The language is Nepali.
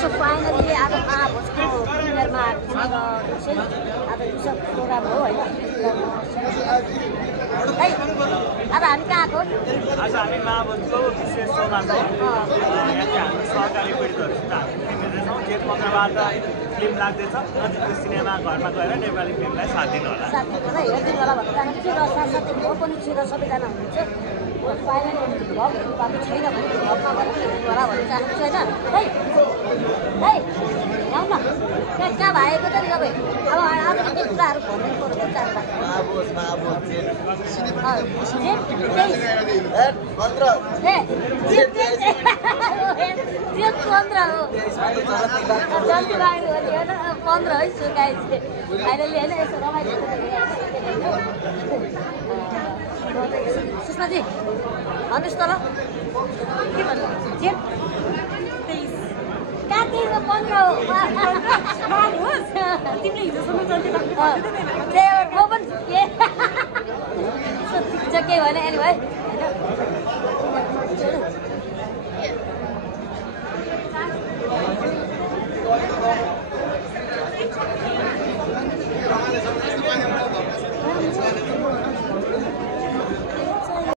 सो फाइनली आज महाभोजको प्रिमियरमा आज सब प्रोग्राम हो होइन अब हामी कहाँ आएको आज हामी महाभोजको विशेष शोमा छौँ यहाँ चाहिँ हाम्रो सहकारी पीडितहरूसित हामी जेठ 15बाट फिल्म लाग्दैछ नजिकको सिनेमा घरमा गएर नेपाली फिल्मलाई साथ दिनु होला हेरिदिनु होला भनेर जानु थियो र साथसाथै म पनि छु र सबैजना हुनुहुन्छ फाइनली भग भएको छैन भने भगमा गएर हेर्नु होला भन्ने चाहन्छु होइन है ल्याउ न त्यहाँ कहाँ भएको त नि तपाईँ अब आज के कुराहरू भन्दै पर्छ त्यो 15 हो जल्दी लाग्यो भने होइन 15 है सुकाइ फाइनली होइन यसो रमाइलो सुषमाजी भन्नुहोस् त ल के भन्नु जेठ 23 काटेको 15 हो तिमीले हिजोसम्म चल्दै म पनि के भने एनिवे